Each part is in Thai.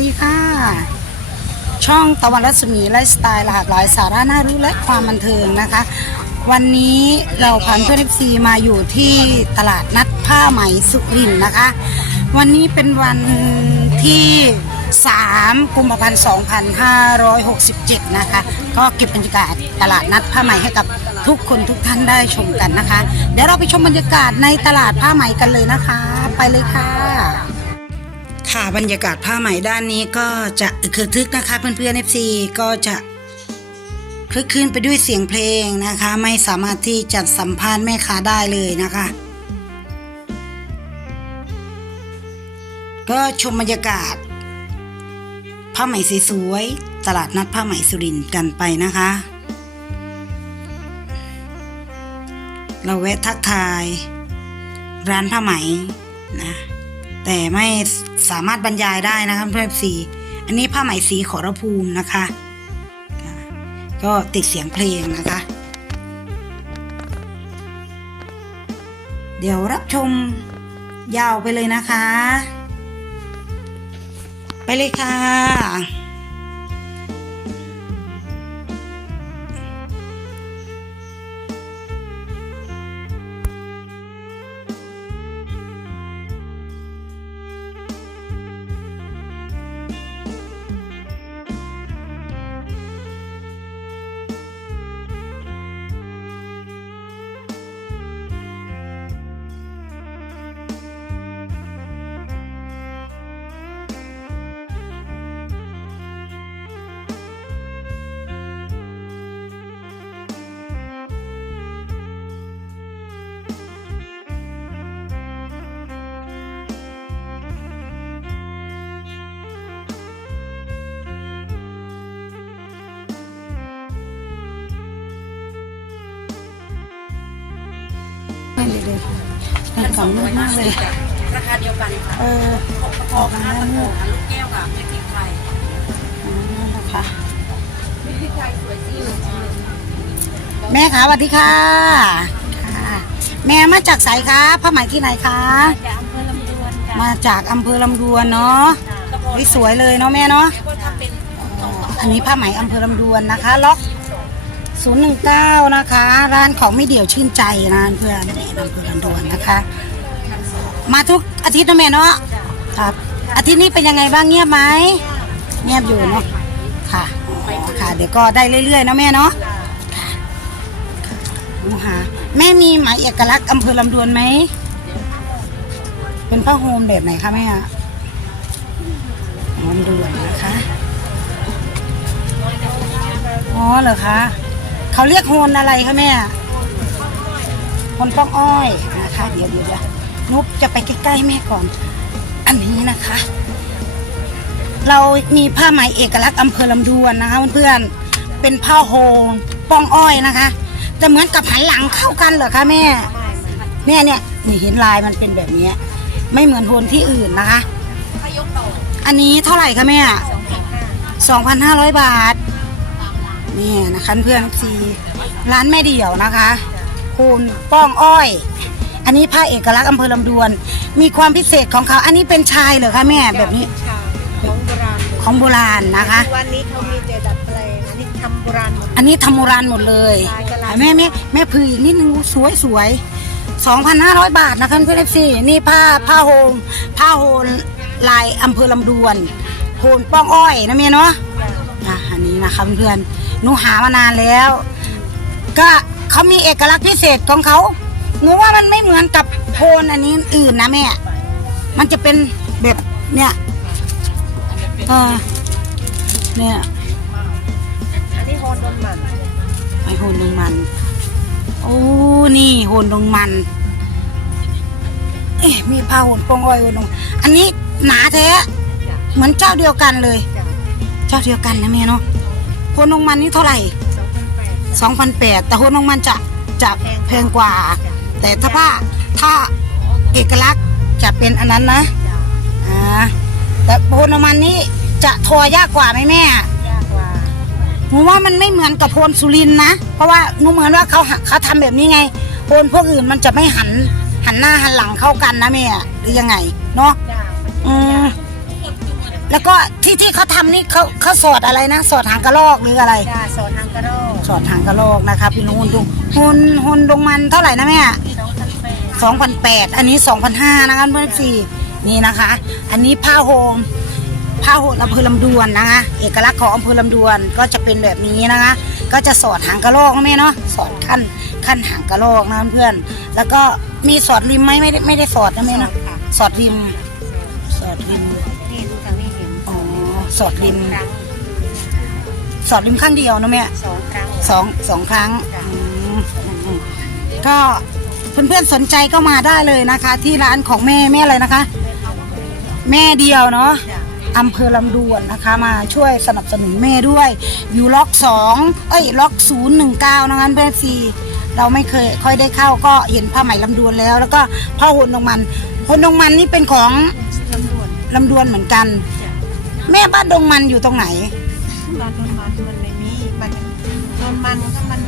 ดีค่ะ ช่องตะวันรัศมีไลฟ์สไตล์หลากหลายสาระน่ารู้และความบันเทิงนะคะ วันนี้เราพันเพื่อนเอฟซีมาอยู่ที่ตลาดนัดผ้าไหมสุรินนะคะ วันนี้เป็นวันที่ 3 กุมภาพันธ์ 2567 นะคะ ก็เก็บบรรยากาศตลาดนัดผ้าไหมให้กับทุกคนทุกท่านได้ชมกันนะคะ เดี๋ยวเราไปชมบรรยากาศในตลาดผ้าไหมกันเลยนะคะ ไปเลยค่ะ ค่ะบรรยากาศผ้าไหมด้านนี้ก็จะอึกครึกทึกนะคะเพื่อนๆ FC ก็จะคลึกคลื้นไปด้วยเสียงเพลงนะคะ ไม่สามารถที่จะสัมภาษณ์แม่ค้าได้เลยนะคะ ก็ชมบรรยากาศ ผ้าไหมสวยๆตลาดนัดผ้าไหมสุรินทร์กันไปนะคะ เราแวะทักทาย ร้านผ้าไหมนะแต่ไม่ สามารถบรรยายได้นะคะเพื่อนสีอันนี้ผ้าไหมสีขอรภูมินะคะ ก็ติดเสียงเพลงนะคะ เดี๋ยวรับชมยาวไปเลยนะคะ ไปเลยค่ะ ไม่เลยเลยเป็นของมืดมากเลยราคาเดียวกันค่ะเออออกมาห้าแล้ตะวโกเนี่ยค่ะลูกแก้วกับเม็ดพริกไทยอ๋อนะคะเม็ดพริกไทยสวยจริงแม่คะสวัสดีค่ะค่ะแม่มาจากสายคะผ้าไหมที่ไหนคะจากอำเภอลำดวนค่ะมาจากอำเภอลำดวนเนาะตะโกนสวยๆเลยเนาะแม่เนาะก็ทำเป็นอ๋ออันนี้ผ้าไหมอำเภอลำดวนนะคะ ล็อก 019 นะคะ ร้านของไม่เดี่ยวชื่นใจร้านเพื่อนนี่อำเภอลำดวนนะคะ มาทุกอาทิตย์นะแม่เนาะครับ อาทิตย์นี้เป็นยังไงบ้างเงียบไหมเงียบอยู่เนาะค่ะค่ะ เดี๋ยวก็ได้เรื่อยๆนะแม่เนาะค่ะดูหาแม่มีหมายเอกลักษณ์อำเภอลำดวนไหม เป็นผ้าโฮมแบบไหนคะแม่ลำดวนนะคะ อ๋อเหรอคะ เขาเรียกโฮนอะไรคะแม่โฮนป้องอ้อยนะคะ เดี๋ยวเดี๋ยวนุ๊บจะไปใกล้ๆแม่ก่อน อันนี้นะคะ เรามีผ้าไหมเอกลักษณ์อำเภอลำดวนนะคะเพื่อนๆเป็นผ้าโฮงป้องอ้อยนะคะจะเหมือนกับหันหลังเข้ากันเหรอคะแม่เนี่เนี่ยนี่เห็นลายมันเป็นแบบนี้ไม่เหมือนโฮนที่อื่นนะคะอันนี้เท่าไหร่คะแม่สองพันห้า2,500บาท นี่นะคะเพื่อนซีร้านแม่เดี่ยวนะคะคูณป้องอ้อย อันนี้ผ้าเอกลักษณ์อำเภอลำดวน มีความพิเศษของเขา อันนี้เป็นชายเหรอคะแม่แบบนี้ชาของโบราณของโบราณนะคะ วันนี้เขามีแต่ดัดแปลงอันนี้ทำโบราณหมดอันนี้ทำโบราณหมดเลยลายก็ลายแม่แม่แม่พืออีกนิดนึงสวยสวย2,500 บาทนะคะเพื่อนซีนี่ผ้าผ้าโฮมผ้าโฮมลายอำเภอลำดวนโฮมป้องอ้อยนะแม่เนาะอะอันนี้นะคะเพื่อนๆห นูหามานานแล้ว ก็เขามีเอกลักษณ์พิเศษของเขาหนูว่ามันไม่เหมือนกับโพนอันนี้อื่นนะแม่ มันจะเป็นแบบเนี่ยเออเนี่ยอันนี้โฮนโดนหมันไอโฮนดงมัน โอ้ นี่โฮนดงมัน เอ๊ะมีผ้าโฮนโปองอ้อยโฮนดงอันนี้หนาแท้ เหมือนเจ้าเดียวกันเลยจ้ะเจ้าเดียวกันนะแม่เนาะ โฮนดงมันนี่เท่าไหร่สองพันแปด2,008แต่โฮนของมันจะจะแพงกว่า แต่ถ้าผ้าถ้าเอกลักษณ์จะเป็นอันนั้นนะจ้ะอ่าแต่โฮนของมันนี่จะทอยากกว่าไหมแม่ยากกว่าหนูว่ามันไม่เหมือนกับโพนสุรินทร์นะ เพราะว่าหนูเหมือนว่าเขาหาเขาทำแบบนี้ไงโพนพวกอื่นมันจะไม่หันหันหน้าหันหลังเข้ากันนะแม่หรือยังไงเนาะจ้ะอืม แล้วก็ที่ที่เขาทำนี่เขาเขาสอดอะไรนะ สอดหางกระรอกหรืออะไร จ้าโซนทางกระโดดสอดหางกระรอกนะคะพี่นุ่นดูหุนหุนดงมันเท่าไหร่นะแม่ สองพันแปดสองพันแปดอันนี้สองพันห้านะคะเพื่อนสี่นี่นะคะ อันนี้ผ้าโฮมผ้าโฮมอำเภอลำดวนนะคะ เอกลักษณ์ของอำเภอลำดวนก็จะเป็นแบบนี้นะคะ ก็จะสอดหางกระรอกนะแม่เนาะสอดขั้นขั้นหางกระรอกนะเพื่อนแล้วก็มีสอดริมไหมไม่ได้ไม่ได้สอดนะแม่เนาะสอดริม สอดริม สอดริม ครั้งสอดริมข้างเดียวนะแม่สองครั้ง สองสองครั้งจ้ะอืมอืมอืมก็เพื่อนๆสนใจก็มาได้เลยนะคะ ที่ร้านของแม่แม่อะไรนะคะ แม่เดียวเนาะ จ้ะอำเภอลำดวนนะคะมาช่วยสนับสนุนแม่ด้วยอยู่ล็อกสองเอ้ยล็อกศูนย์หนึ่งเก้านะคะเพื่อนซีเราไม่เคยค่อยได้เข้าก็เห็นผ้าไหมลำดวนแล้ว แล้วก็ผ้าหุ่นนงมันหุ่นนงมันนี่เป็นของลำดวนลำดวนเหมือนกัน จ้ะ แม่บ้านดงมันอยู่ตรงไหน บ้านโนนมันมันไม่มีมันโนนมันก็มัน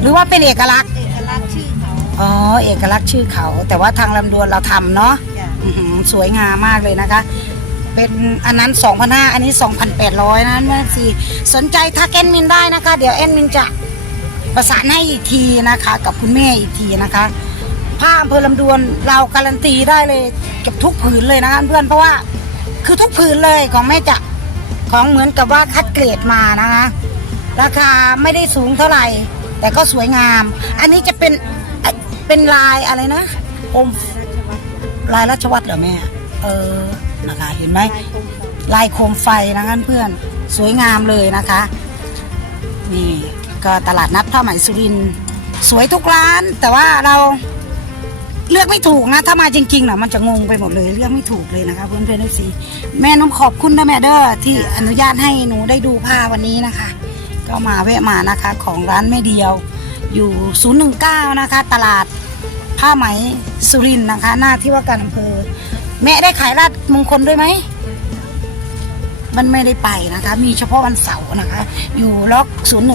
หรือว่าเป็นเอกลักษณ์เอกลักษณ์ชื่อเขาอ๋อเอกลักษณ์ชื่อเขา แต่ว่าทางลำดวนเราทำเนาะจ้ะอื้อหือสวยงามมากเลยนะคะ เป็นอันนั้น2,500อันนี้ 2,800นะแม่ซีสนใจทักแอดมินได้นะคะ เดี๋ยวแอดมินจะประสานให้อีกทีนะคะ กับคุณแม่อีกทีนะคะผ้าอำเภอลำดวนเราการันตีได้เลยเกับทุกผืนเลยนะคะเพื่อนเพราะว่า คือทุกผืนเลยของแม่จะของเหมือนกับว่าคัดเกรดมานะคะ ราคาไม่ได้สูงเท่าไหร่ แต่ก็สวยงาม อันนี้จะเป็นเป็นลายอะไรนะอมลายราชวัตรเหรอแม่เออนะคะเห็นไหมลายโคมไฟนะคะเพื่อนสวยงามเลยนะคะ นี่ก็ตลาดนัดผ้าไหมสุรินสวยทุกร้าน แต่ว่าเรา เลือกไม่ถูกนะ ถ้ามาจริงๆนะมันจะงงไปหมดเลยเลือกไม่ถูกเลยนะคะเพื่อนเพื่อนเอฟซีแม่น้องขอบคุณนะแม่เด้อที่อนุญาตให้หนูได้ดูผ้าวันนี้นะคะ ก็มาแวะมานะคะของร้านแม่เดียว อยู่ 019 นะคะ ตลาดผ้าไหมสุรินทร์นะคะ หน้าที่ว่าการอำเภอ แม่ได้ขายราชมงคลด้วยไหมมันไม่ได้ไปนะคะ มีเฉพาะวันเสาร์นะคะ อยู่ล็อก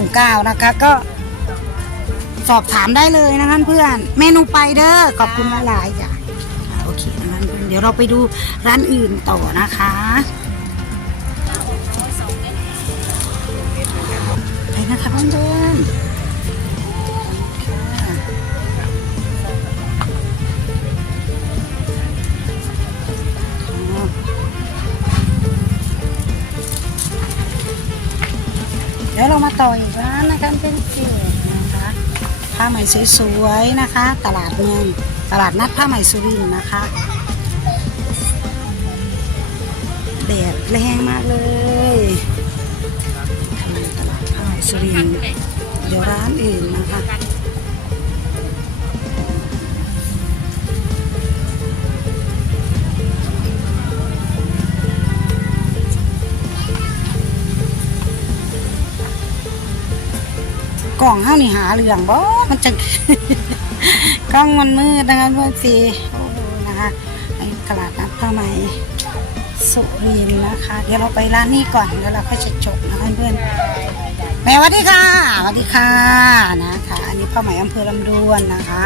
019 นะคะ ก็ สอบถามได้เลยนะคะเพื่อนเมนูไปเด้อขอบคุณหลายๆจ้ะโอเคนะคะเพื่อนเดี๋ยวเราไปดูร้านอื่นต่อนะคะไปนะคะเพื่อนเดี๋ยวเรามาต่ออีกร้านนะคะเป็นเกศนะคะ ผ้าไหมสวยๆนะคะ ตลาดเมืองตลาดนัดผ้าไหมสุรินทร์นะคะแดดแรงมากเลยตลาดผ้าไหมสุรินทร์เดี๋ยวร้านอื่นนะคะ องห้านี่หาเหลืองบ่มันจะกล้องมันมืดนะคะเพื่อนสีโอ้โหนะคะในตลาดนัดผ้าไหมสุรินนะคะ เดี๋ยวเราไปร้านนี้ก่อนแล้วเราค่อยจะจบนะคะเพื่อนแม่สวัสดีค่ะสวัสดีค่ะนะคะ อันนี้ผ้าไหมอำเภอลำดวนนะคะ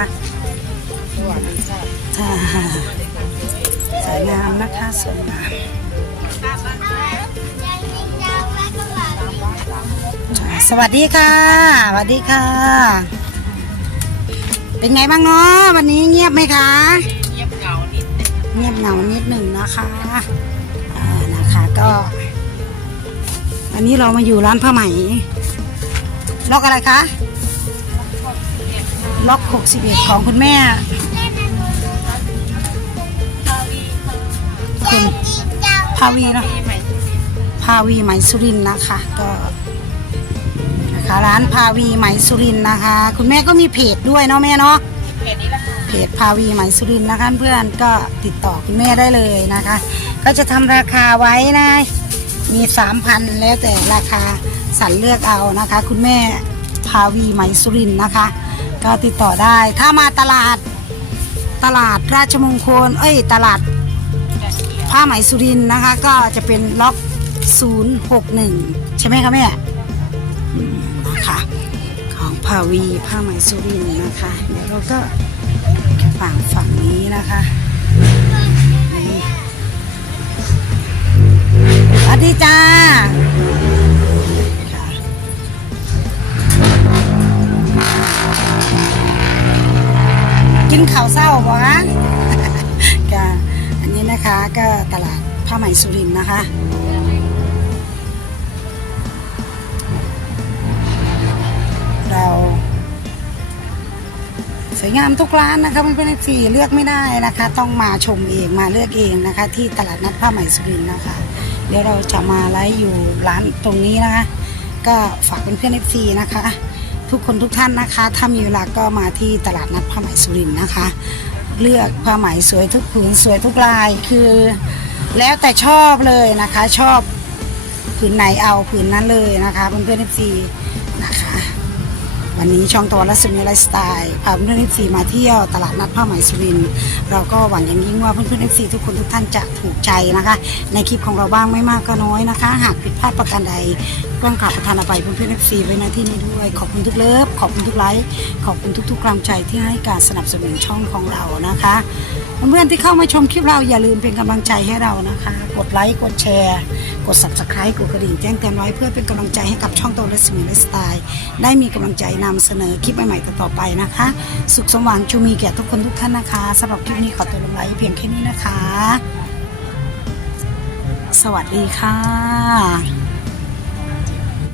สวยงามนะคะสวยงาม สวัสดีค่ะ สวัสดีค่ะ เป็นไงบ้างเนาะวันนี้เงียบไหมคะ เงียบเหงานิดเงียบเหงานิดหนึ่งนะคะอ่านะคะก็ วันนี้เรามาอยู่ร้านผ้าไหม ล็อกอะไรคะ ล็อก61ของคุณแม่ คุณพาวีเนาะปีใหม่พาวีไหมสุรินทร์นะคะ ก็นะคะ ร้านพาวีไหมสุรินนะคะ คุณแม่ก็มีเพจด้วยเนาะแม่เนาะเพจนี้ละค่ะเพจพาวีไหมสุรินนะคะ เพื่อนก็ติดต่อคุณแม่ได้เลยนะคะ ก็จะทำราคาไว้นะมีสามพันแล้วแต่ราคาสันเลือกเอานะคะ คุณแม่พาวีไหมสุรินนะคะ ก็ติดต่อได้ถ้ามาตลาดตลาดราชมงคล เอ้ย ตลาดผ้าไหมสุรินนะคะ ก็จะเป็นล็อก 061 ใช่ไหมคะแม่ คะของพาวีผ้าไหมสุรินนะคะเดี๋ยวเราก็ฝั่งฝั่งนี้นะคะนี่ดีจ้ากินข่าวเศร้าบ่ฮะก็อันนี้นะคะก็ตลาดผ้าไหมสุรินนะคะ เราสวยงามทุกร้านนะคะเพื่อนๆสี่เลือกไม่ได้นะคะ ต้องมาชมเองมาเลือกเองนะคะ ที่ตลาดนัดผ้าไหมสุรินทร์นะคะ เดี๋ยวเราจะมาไลฟ์อยู่ร้านตรงนี้นะคะ ก็ฝากเพื่อนเอฟซีนะคะ ทุกคนทุกท่านนะคะถ้ามีเวลาก็มาที่ตลาดนัดผ้าไหมสุรินทร์นะคะ เลือกผ้าไหมสวยทุกผืนสวยทุกลายคือแล้วแต่ชอบเลยนะคะชอบผืนไหนเอาผืนนั้นเลยนะคะเพื่อนๆเอฟซีนะคะ วันนี้ช่องตัวรัศมีไลฟ์สไตล์พาเพื่อนเอฟซีมาเที่ยวตลาดนัดผ้าไหมสุรินทร์เราก็หวังอย่างยิ่งว่าเพื่อนๆเอฟซีทุกคนทุกท่านจะถูกใจนะคะ ในคลิปของเราบ้างไม่มากก็น้อยนะคะ หากผิดพลาดประการใดต้องกลับประทานอภัยเพื่อนเพื่อฟซีไว้นะที่นี้ด้วย ขอบคุณทุกเลิฟขอบคุณทุกไลค์ขอบคุณทุกๆกำลังใจที่ให้การสนับสนุนช่องของเรานะคะ เพื่อนๆที่เข้ามาชมคลิปเราอย่าลืมเป็นกำลังใจให้เรานะคะ กดไลค์ กดแชร์ กด subscribe กดกระดิ่งแจ้งเตือนไว้เพื่อเป็นกำลังใจให้กับช่องโตและสมิลสไตล์ได้มีกำลังใจนำเสนอคลิปใหม่ๆต่อไปนะคะ สุขสมหวังจูมีแก่ทุกคนทุกท่านนะคะสำหรับคลิปนี้ขอตัวลงไลค์เพียงแค่นี้นะคะ สวัสดีค่ะ